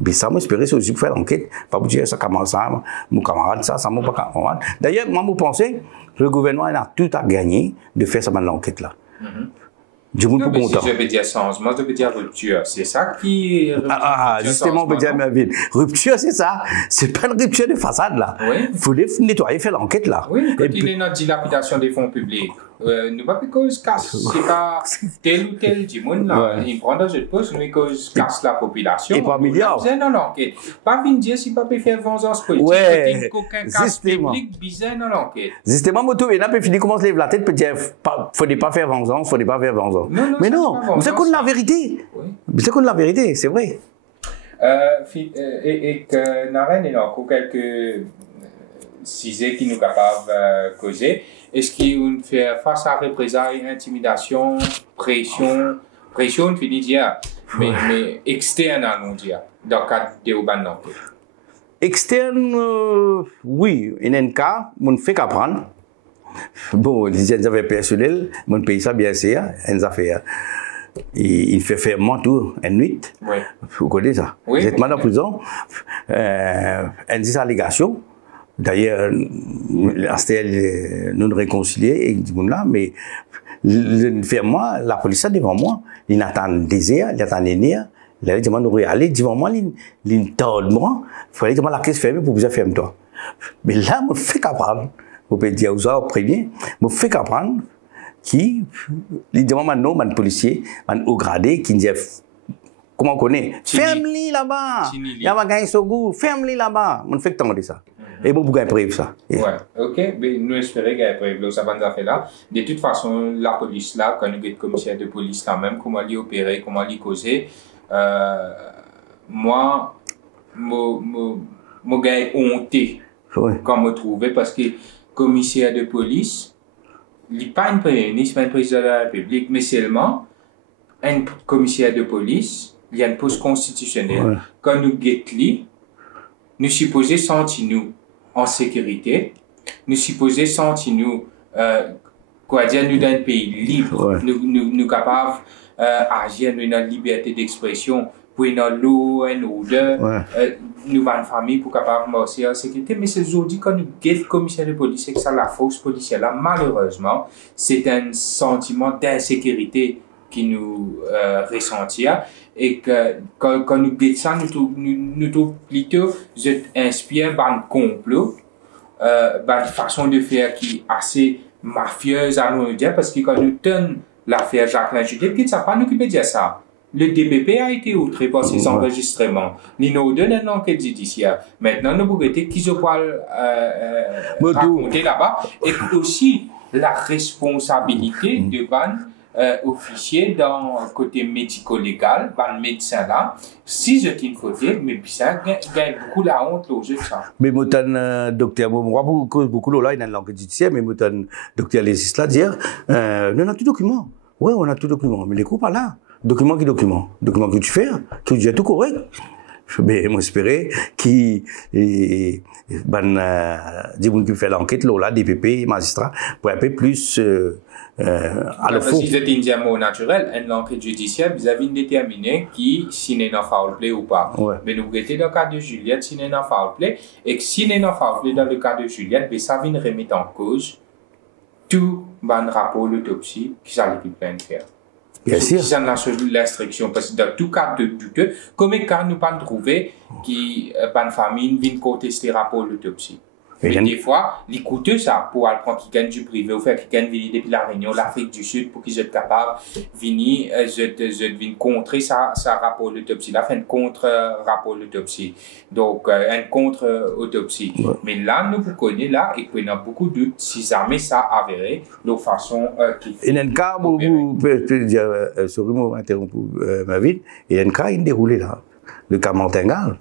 Mais ça, moi, j'espérais aussi pour faire l'enquête, pas pour dire ça, commence ça, mon camarade, ça m'a pas camarade. D'ailleurs, moi, je pensais que le gouvernement a tout à gagner de faire ça, l'enquête là. Je veux dire changement, je veux dire rupture. C'est ça qui... justement, on peut dire ma ville. Rupture, c'est ça. C'est pas une rupture de façade, là. Oui. Il faut nettoyer, faire l'enquête, là. Oui, quand il est dans la dilapidation des fonds publics. Nous pas cause casse, c'est pas tel ou tel du monde là. Il prend dans cette poste, nous cause casse la population. Et pas milliards. Bizarre dans l'enquête. Pas venir dire si pas peut faire vengeance politique. Ouais. Aucun casse public bizarre dans l'enquête. Justement, moto, et là, peut finir comment se lève la tête, peut dire, faudrait pas faire vengeance, faudrait pas faire vengeance. Non, mais non, c'est qu'on la vérité. Oui. C'est qu'on la vérité, c'est vrai. Et que Naren est encore quelques sujets qui nous capables de causer. Est-ce qu'on fait face à représailles, intimidation, pression, on finit dire, mais externe à nous dire, dans le cadre de l'urban d'enquête? Externe, oui, il y a un cas, on fait qu'apprendre. Bon, les gens avaient personnel, mon pays ça bien sûr, ils ont fait. Il fait faire moi tout, une nuit. Oui. Vous connaissez ça? Oui. Vous êtes mal en prison. Elle dit allégation. D'ailleurs, nous réconcilier et dit là, mais faire moi, la police a devant moi, il attend des heures, il attend des nerfs, il a dit moi nous aller devant moi, il tord moi, il fallait dire la caisse fermée pour vous fermer toi. Mais là, je fais qu'apprendre. Vous pouvez dire aux autres premier, je fais qu'apprendre qui, il dit moi non, man policier, man haut gradé, qui dit comment on connaît, ferme-les là-bas, il y a ma gagne sur goût, ferme-les là-bas, je fais que t'en dis ça. Et bon, vous avez preuve ça. Ouais, ok, mais nous espérons qu'il y a preuve, ça va nous faire là. De toute façon, la police là, quand nous avons le commissaire de police là même, comment l'y opérer, comment l'y causer, moi, je suis honté quand je me trouvais parce que le commissaire de police, il n'est pas un premier ministre, pas un président de la République, mais seulement un commissaire de police, il y a une poste constitutionnelle. Ouais. Quand nous guettons, nous supposons sentir nous en sécurité, nous supposons sentir nous, nous dans un pays libre, nous capables d'agir dans une liberté d'expression, pour dans l'eau, une odeur, nous avons une famille pour capable marcher en sécurité. Mais c'est aujourd'hui quand nous guettons le commissaire de police, c'est que ça la force policière là, malheureusement, c'est un sentiment d'insécurité qui nous ressentir et que quand nous guettons ça, nous trouvons plutôt inspiré par un complot, par une façon de faire qui est assez mafieuse à nous dire, parce que quand nous tenons l'affaire Jacqueline Judet, qui ne savent pas nous qui peut dire ça. Le DPP a été outré par ces enregistrements. Nous nous donnons une enquête judiciaire. Maintenant, nous pouvons dire qui se parle raconter là-bas. Et aussi la responsabilité de officier dans le côté médico-légal, le médecin là. Si je t'ai côté, mais ça gagne beaucoup la honte aux autres. Mais moi, docteur, moi, beaucoup là, il y a une enquête judiciaire, mais moi, docteur légiste là, dire, on a tout document. Oui, on a tout document, mais les coups pas là. Document que tu fais, que tu es tout correct. Mais moi j'espérais qui des gens qui fait l'enquête là, DPP, magistrats, pour un peu plus à le fond. Si c'est un mot naturel, une enquête judiciaire vis-à-vis déterminer qui si n'est pas foul play ou pas. Ouais. Mais nous regrettons dans le cas de Juliette si n'est pas foul play et que si n'est pas foul play dans le cas de Juliette, ben ça vient remettre en cause tout le rapport d'autopsie qui ça l'équipe de faire. Bien sûr. C'est l'instruction, parce que dans tout cas de douteux, comme quand nous pas trouver qui une famille vient contester le rapport d'autopsie. Mais des fois, les coûteux ça pour aller prendre qui gagne du privé ou faire qui gagne venir depuis la Réunion, l'Afrique du Sud pour qu'ils soient capables venir contrer ça rapport d'autopsie, là fait un contre rapport d'autopsie. Donc un contre autopsie. Ouais. Mais là nous connaissons là et qu'on a beaucoup de doutes si jamais ça avéré de façon qui. Il y a un cas vous peut dire sur le mot interrompu ma vie, il y a un cas il déroulé là, le cas Montengal.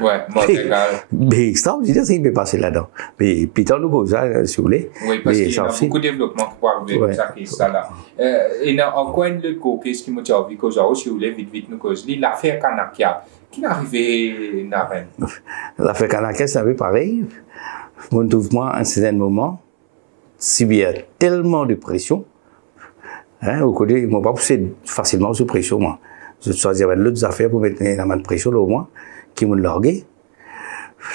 Ouais, Montengal. Mais extraordinaire, c'est qu'il peut passer là-dedans. Mais Peter nous pose ça, si vous voulez. Oui, parce qu'il y a beaucoup de développement pour arriver avec ça, qui est ça là. Et en coin de côté, ce qui m'a dit envie que si vous voulez, vite, nous cause l'affaire Kanakia. Qui est arrivé, Naren? L'affaire Kanakia, c'est un peu pareil. Moi, moi, à un certain moment, s'il y a tellement de pression, hein, au côté, moi, pas pousser facilement sous pression, moi. Je choisis d'autres affaires pour mettre la main de pression, là, au moins, qui m'ont largué.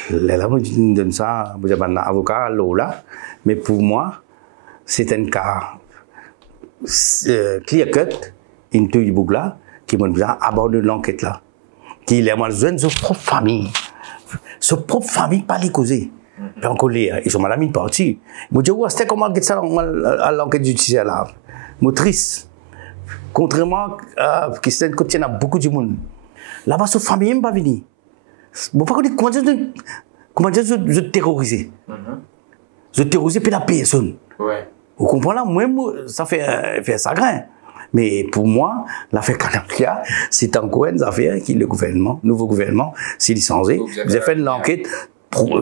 Là, moi, je donne ça, je dis, avocat, là, mais pour moi, c'est un cas, clear cut, une touille boucle là, qui m'a bien abordé l'enquête là. Qui est besoin de sa propre famille. Sa propre famille, pas les causer. Puis encore ils sont mal mis de partie. Je dis, c'était comment enquête ça à l'enquête judiciaire là. Je triste. Contrairement à ce qui contient à beaucoup de monde. Là-bas, sa famille n'est pas venue. Je ne sais pas comment dire, je terroriser. Je terroriser puis la personne. Ouais. Vous comprenez là, moi, ça fait chagrin. Mais pour moi, l'affaire Canapia, c'est encore une affaire qui le nouveau gouvernement, s'est licencié. Vous avez fait une enquête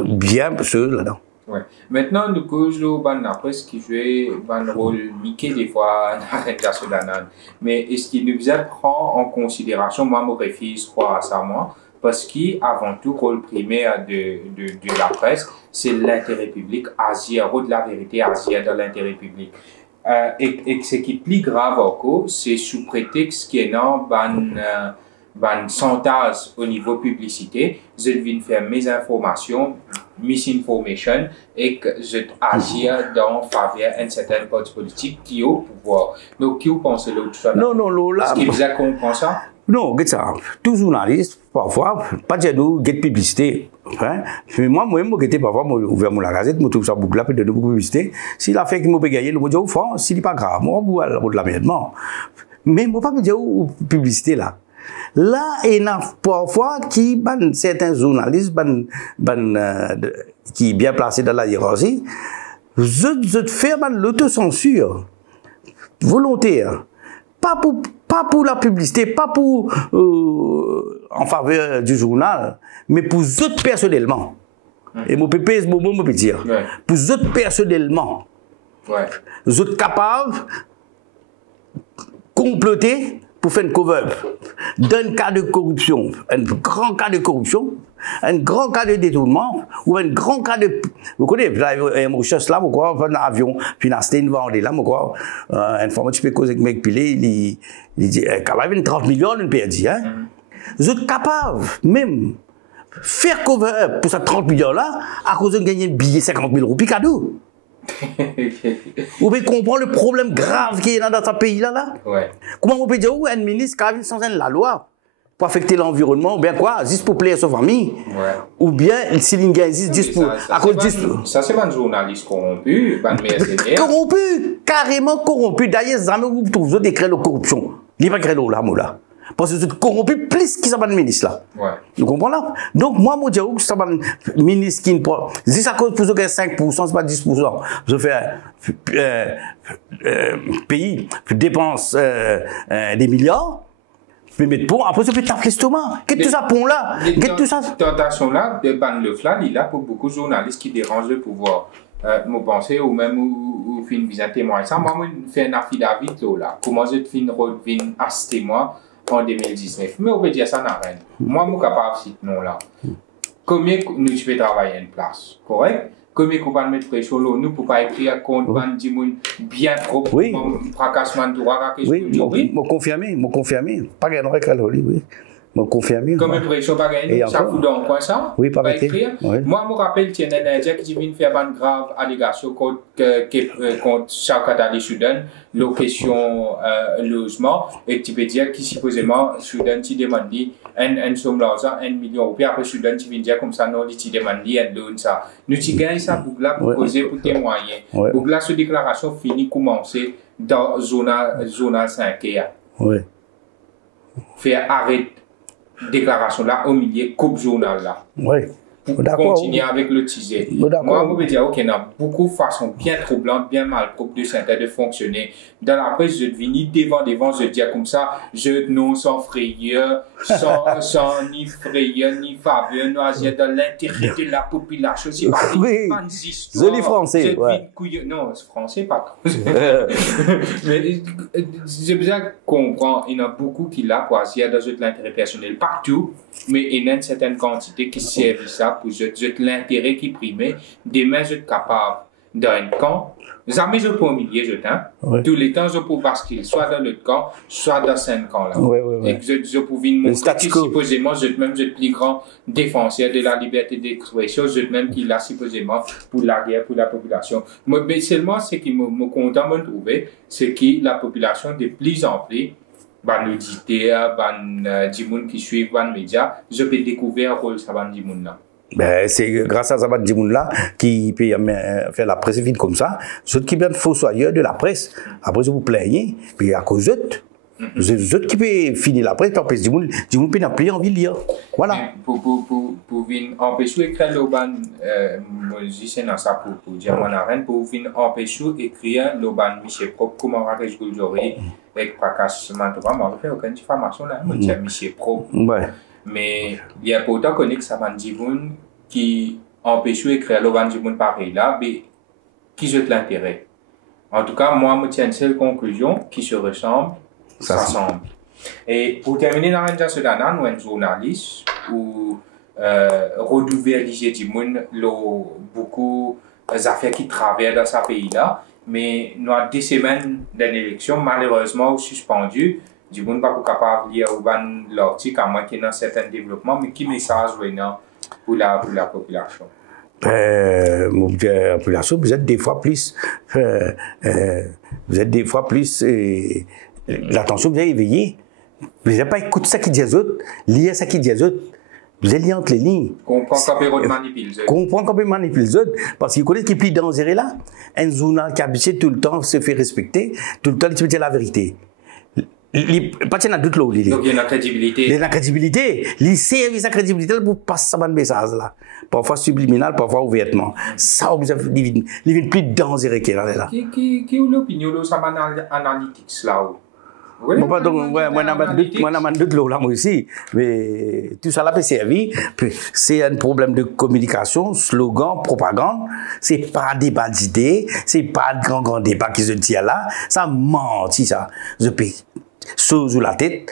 bien sûr là-dedans. Ouais. Maintenant, nous causons la presse qui joue un rôle Mickey des fois dans l'arrestation d'un. Mais est-ce qu'il nous prend en considération, moi, mon refuse, je crois à ça, moi, parce qu'avant tout, rôle primaire de la presse, c'est l'intérêt public, agir de la vérité, agir dans l'intérêt public. Et ce qui est plus grave encore, c'est sous prétexte qu'il y a un sondage au niveau publicité, je viens faire mes informations, misinformation, et que je agir dans faveur d'un certain parti politique qui est au pouvoir. Donc, qui vous pensez l'autre chose? Non, là. Est-ce que vous comprenez ça? Non, regarde ça. Tout journaliste, parfois, pas de publicité. Hein? Mais moi, j'étais parfois, ouvert la gazette, je trouve ça beaucoup là, de beaucoup de publicité. S'il a fait qu'il m'a gagné, je me dis, s'il n'est pas grave, moi, je vais de l'aménagement. Mais je ne peux pas me dire, publicité là. Là, il y a parfois certains journalistes qui sont bien placés dans la hiérarchie, je fais l'autocensure volontaire. Pas pour la publicité, pas pour en faveur du journal, mais pour eux personnellement. Et mon pépé, ce moment, je peux dire. Ouais. Pour eux personnellement. Ouais. Vous êtes capables de comploter pour faire une cover d'un cas de corruption, un grand cas de corruption, un grand cas de détournement, ou un grand cas de... Vous connaissez, je cherche là, un avion, puis il une vendée là, un informatique peut causer avec mec pilé, il dit, quand même 30 millions, on peut dire, hein. Vous êtes capables, même, faire cover pour ces 30 millions là, à cause de gagner un billet 50 000 roupies cadeau. Vous pouvez comprendre le problème grave qui est dans ce pays-là? Ouais. Comment on peut dire un ministre qui a sans la loi pour affecter l'environnement, ou bien quoi, juste pour plaire à sa famille? Ouais. Ou bien s'il y a juste pour. Ça, c'est un journaliste corrompu, un mercenaire. Corrompu, carrément corrompu. D'ailleurs, jamais vous trouvez des créés de corruption. Il n'y a pas créé là, là. Parce que c'est corrompu plus qu'il s'appelle ministre là. Ouais. Vous comprenez là? Donc, moi, je dis que ça va ministre qui ne prend. Si ça cause pour 5%, c'est pas 10%. Je fais pays dépense des milliards. Mais mettre pont, après, ça peut taper l'estomac. Qu'est-ce que tout ça, pont là? Qu'est-ce que tout ça? Cette tentation-là, de ban le flag, il est là pour beaucoup de journalistes qui dérangent le pouvoir. Moi, pensez, ou même, ou fin visa témoin. Ça, moi, je fais un affidavit là. Comment je fais une revine à ce témoin en 2019. Mais on peut dire ça n'a rien. Moi, je suis capable de citer non là. Combien nous pouvons travailler en place? Correct? Combien nous pouvons mettre pression là? Nous ne pouvons pas écrire contre des gens bien propres. Oui. Fracassement de droit. Oui, je confirme. Pas gagner avec oui. Je confirme. Combien de pression pas gagner? Ça coûte dans quoi ça? Oui, pas écrire. Oui. Moi, je me rappelle qu'il y a un Indien qui vient faire une grave allégation contre chaque État Soudan, location logement, et tu peux dire que supposément Soudan tu demande un somme d'argent, 1 million, puis après Soudan tu viens dire comme ça, non, tu demandes un loan ça. Nous tu gagnes ça pour là pour causer pour témoigner. Pour là, cette déclaration finie commencer dans zone 5. Oui. Faire arrêt déclaration là au milieu coupe journal là. Oui. Pour continuer avec le teaser. Moi, je veux dire qu'il y a beaucoup de façons bien troublantes, bien malpropres de synthèse de fonctionner. Dans la presse, je deviens devant, je dis comme ça, je non sans frayeur, sans ni frayeur, ni faveur, nous agir dans l'intérêt de la population. C'est pas des histoires. Joli français, ouais. Non, français, pas trop. Mais j'ai besoin de comprendre, il y en a beaucoup qui là, pour agir dans l'intérêt personnel partout, mais il y a une certaine quantité qui servent ça pour l'intérêt qui primait. Demain, je suis capable d'un camp. Jamais je peux humilier, je t'aime. Tous les temps, je peux basculer, soit dans le camp, soit dans ce camp-là. Et que je peux montrer que supposément, je suis plus grand défenseur de la liberté d'expression, je même qu'il a supposément pour la guerre, pour la population. Mais seulement, ce qui me content de me trouver, c'est que la population de plus en plus, ban auditeurs, ban dimoun qui suivent ban médias, je peux découvrir le rôle de ban dimoun là. Ben, c'est grâce à Zabat Dimoun là qui peut faire la presse vite comme ça. Ceux qui viennent fossoyeurs de la presse, après vous plaignez, puis à cause d'eux, ceux qui peuvent finir la presse, parce que Dimoun peut n'a plus envie de lire. Voilà. Pour venir empêcher écrire le ban, moi je dis c'est dans ça pour dire mon arène, pour venir empêcher écrire le ban Michel Propre, comment raconter le j'aurais avec Prakash Mantoba, moi je fais aucune diffamation là, moi c'est Michel Propre. Ouais. Mais il y a pourtant connu que ça ban Dimoun qui empêche d'écrire le ban Dimoun pareil là, mais qui jette l'intérêt. En tout cas, moi, je tiens une seule conclusion qui se ressemble, ça semble. Et pour terminer, dans un Sudana, nous sommes journalistes ou redouver l'IG Dimoun, beaucoup d'affaires qui traversent dans ce pays-là, mais nous avons 10 semaines d'élection, malheureusement, suspendues. Du monde pas capable de lire l'article à moins qu'il y ait un certain développement, mais qui message venant pour la population? La population, vous êtes des fois plus, l'attention vous avez éveillée. Vous n'avez pas écouté ça qui dit les autres, lire ça qui dit les autres. Vous allez lire entre les lignes. Comprends qu'on peut manipuler les autres. Comprends qu'on peut manipuler les autres. Parce qu'ils connaissent qu'il est plus dangereux là. Un journal qui habitué tout le temps se fait respecter, tout le temps il dit la vérité. Pas de doute là. Donc il y a une crédibilité. Il y a une crédibilité. Il sert sa crédibilité pour passer ce message là. Parfois subliminal, parfois ouvertement. Ça, vous avez il plus dangereux qu'il est là. Qui est l'opinion de ça analytics là? Bon, pardon, moi, je doute là, moi aussi. Mais tout ça là peut servir. C'est un problème de communication, slogan, propagande. C'est pas débat d'idées. C'est pas de grand débat qui se tient là. Ça mentit, ça. Je peux. Sous la tête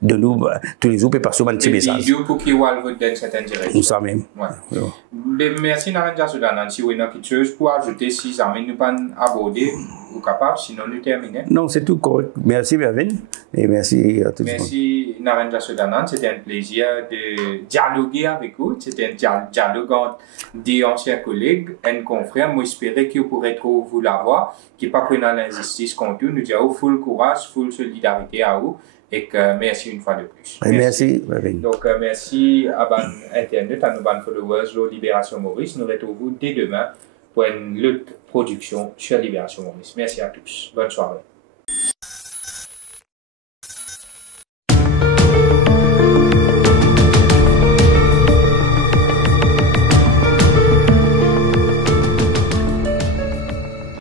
de nous, tous les jours, peut passer un petit message. Et pour qu'il y ait dans certaines directions. Ça même. Ouais. Merci, Narendra Soudanan. Si vous avez quelque chose pour ajouter, si jamais nous pas aborder, vous capable, sinon nous terminons. Non, c'est tout correct. Merci, Mervyn. Et merci à tous. Merci, Narendra Soudanan. C'était un plaisir de dialoguer avec vous. C'était un dialogue entre des anciens collègues, un confrère. Moi, j'espérais que vous pourrez trouver vous la voix, qui n'est pas pris dans l'injustice contre nous. Nous disons full courage, full solidarité à vous. Et que merci une fois de plus. Merci. Donc, merci à Internet, à nos followers de Libération Maurice. Nous retrouvons dès demain pour une lutte production sur Libération Maurice. Merci à tous. Bonne soirée.